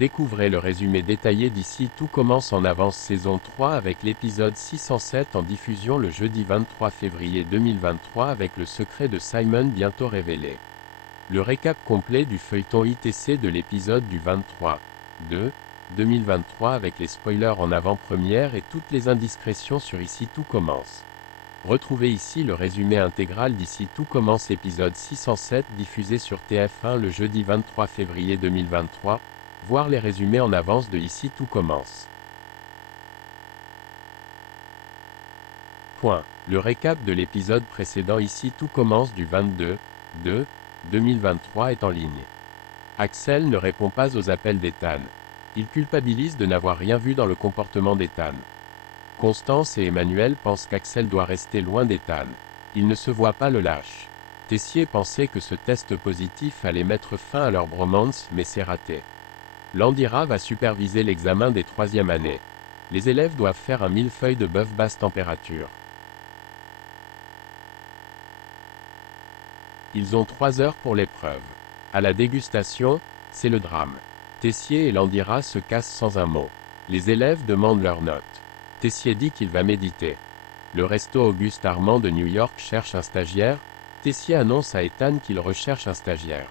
Découvrez le résumé détaillé d'ici Tout commence en avance saison 3 avec l'épisode 607 en diffusion le jeudi 23 février 2023 avec le secret de Simon bientôt révélé. Le récap complet du feuilleton ITC de l'épisode du 23/2/2023 avec les spoilers en avant-première et toutes les indiscrétions sur Ici Tout commence. Retrouvez ici le résumé intégral d'Ici Tout commence épisode 607 diffusé sur TF1 le jeudi 23 février 2023, voir les résumés en avance de Ici Tout commence. Le récap de l'épisode précédent Ici Tout commence du 22/2/2023 est en ligne. Axel ne répond pas aux appels d'Ethan. Il culpabilise de n'avoir rien vu dans le comportement d'Ethan. Constance et Emmanuel pensent qu'Axel doit rester loin d'Ethan. Il ne se voit pas le lâche. Tessier pensait que ce test positif allait mettre fin à leur bromance, mais c'est raté. Landira va superviser l'examen des 3e années. Les élèves doivent faire un millefeuille de bœuf basse température. Ils ont 3 heures pour l'épreuve. À la dégustation, c'est le drame. Tessier et Landira se cassent sans un mot. Les élèves demandent leurs notes. Tessier dit qu'il va méditer. Le resto Auguste Armand de New York cherche un stagiaire. Tessier annonce à Ethan qu'il recherche un stagiaire.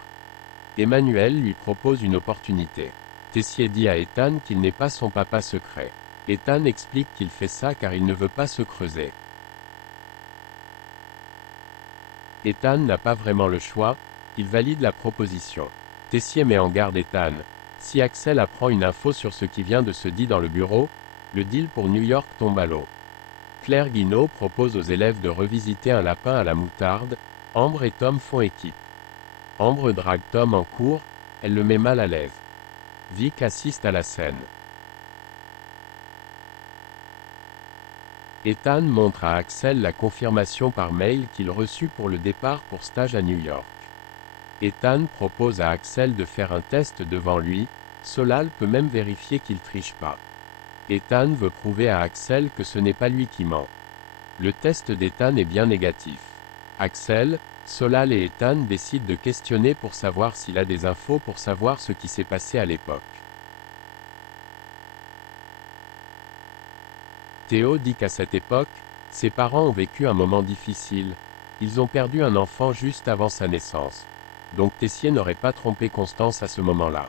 Emmanuel lui propose une opportunité. Tessier dit à Ethan qu'il n'est pas son papa secret. Ethan explique qu'il fait ça car il ne veut pas se creuser. Ethan n'a pas vraiment le choix, il valide la proposition. Tessier met en garde Ethan. Si Axel apprend une info sur ce qui vient de se dire dans le bureau, le deal pour New York tombe à l'eau. Claire Guinaud propose aux élèves de revisiter un lapin à la moutarde. Ambre et Tom font équipe. Ambre drague Tom en cours, elle le met mal à l'aise. Vic assiste à la scène. Ethan montre à Axel la confirmation par mail qu'il reçut pour le départ pour stage à New York. Ethan propose à Axel de faire un test devant lui, Solal peut même vérifier qu'il triche pas. Ethan veut prouver à Axel que ce n'est pas lui qui ment. Le test d'Ethan est bien négatif. Axel, Solal et Ethan décident de questionner pour savoir s'il a des infos pour savoir ce qui s'est passé à l'époque. Théo dit qu'à cette époque, ses parents ont vécu un moment difficile. Ils ont perdu un enfant juste avant sa naissance. Donc Tessier n'aurait pas trompé Constance à ce moment-là.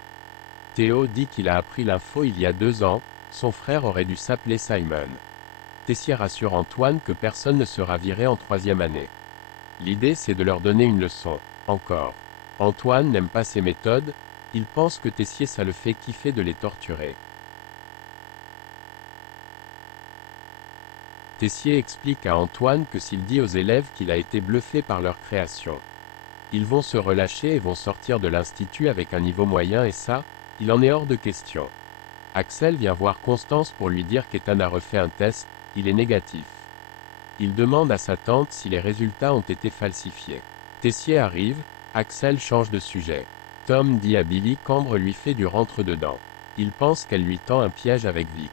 Théo dit qu'il a appris l'info il y a 2 ans, son frère aurait dû s'appeler Simon. Tessier rassure Antoine que personne ne sera viré en 3e année. L'idée c'est de leur donner une leçon, encore. Antoine n'aime pas ces méthodes, il pense que Tessier ça le fait kiffer de les torturer. Tessier explique à Antoine que s'il dit aux élèves qu'il a été bluffé par leur création, ils vont se relâcher et vont sortir de l'institut avec un niveau moyen et ça, il en est hors de question. Axel vient voir Constance pour lui dire qu'Ethan a refait un test, il est négatif. Il demande à sa tante si les résultats ont été falsifiés. Tessier arrive, Axel change de sujet. Tom dit à Billy qu'Ambre lui fait du rentre-dedans. Il pense qu'elle lui tend un piège avec Vic.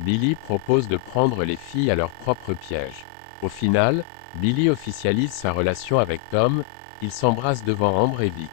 Billy propose de prendre les filles à leur propre piège. Au final, Billy officialise sa relation avec Tom, ils s'embrassent devant Ambre et Vic.